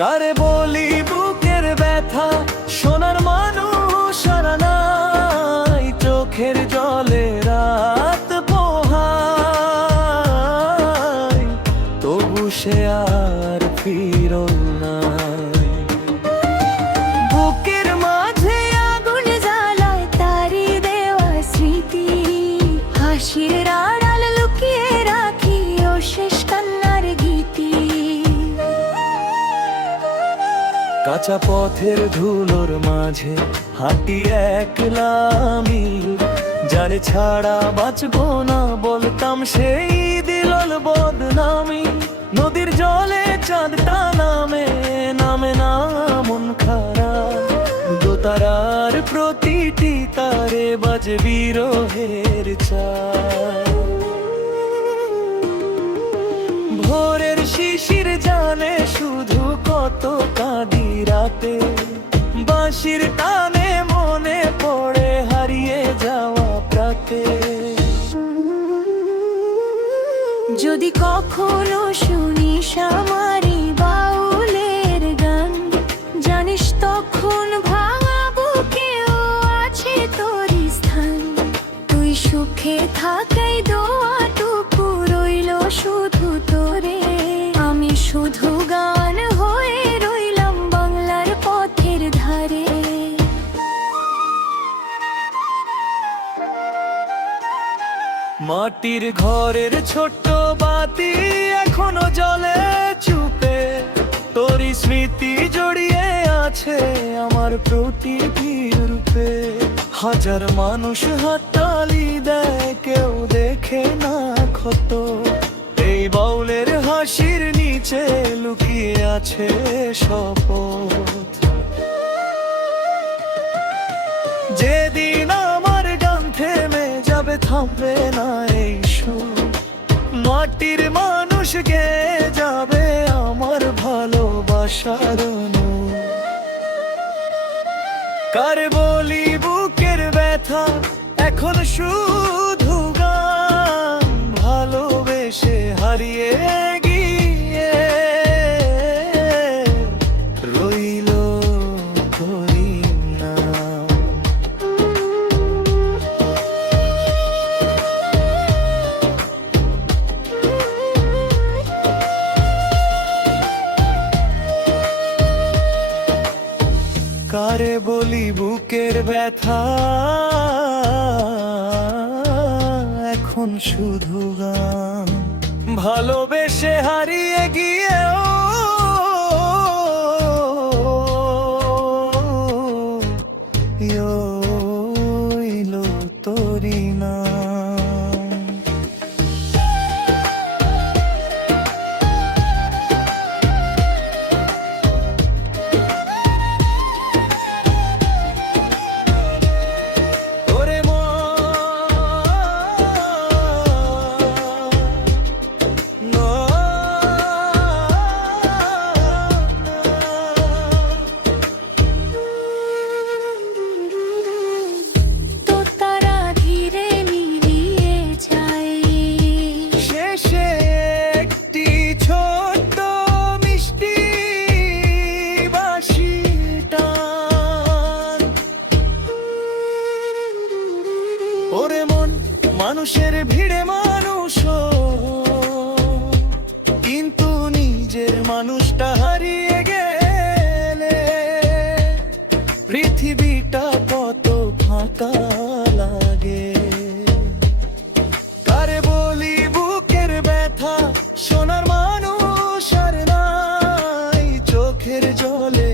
কারে বলি বুকের ব্যথা, সোনার মানুষ আর নাই, চোখের জলে রাত পোহায়, তবু সে আর ফিরল না। বুকের মাঝে আগুন জ্বালায় তারি দেওয়া স্মৃতি, হাসির আড়াল লুকিয়ে রাখি ও শেষ কান্নার গীতি। কাঁচা পথের ধুলোর মাঝে হাঁটি একলা আমি, যারে ছাড়া বাঁচবো না বলতাম সেই দিলল বদনামি। নদীর জলে চাঁদটা নামে নামে না মন খারাপ, দোতারার প্রতিটি তারে বাজে বিরহের চায়। ভোরের শিশির জানে শুধু কত কাঁদি রাতে, বাঁশির টানে মনে পড়ে হারিয়ে যাওয়া প্রাতে। যদি কখনো শুনিস আমারই বাউলের গান, জানিস তখন ভাঙা বুকেও আছে তোর স্থান। তুই সুখে থাকাই দোয়াটুকু রইল শুধু তোরে, আমি শুধু গান হয়ে রইলাম বাংলার পথের ধারে। মাটির ঘরের ছোট্ট বাতি এখনো জ্বলে চুপে, তোরই স্মৃতি জড়িয়ে আছে আমার প্রতিটি রূপে। হাজার মানুষ হাততালি দেয়, কেউ দেখে না ক্ষত, এই বাউলের হাসির নিচে লুকিয়ে আছে শপথ। যেদিন আমার গান থেমে যাবে, থামবে না এই সুর, মাটির মানুষ গেয়ে যাবে আমার ভালোবাসার নূর। কারে বলি বুকের ব্যথা, এখন শুধু গান, ভালোবেসে হারিয়ে গিয়ে রইল তোরই নাম। কারে বলি বুকের ব্যথা, এখন শুধু গান, ভালোবেসে হারিয়ে গিয়েও রইল তোরই নাম। ওরে মন, মানুষের ভিড়ে মানুষ, কিন্তু নিজের মানুষটা হারিয়ে গেলে পৃথিবীটা কত ফাঁকা লাগে। কারে বলি বুকের ব্যথা, সোনার মানুষ আর নাই, চোখের জলে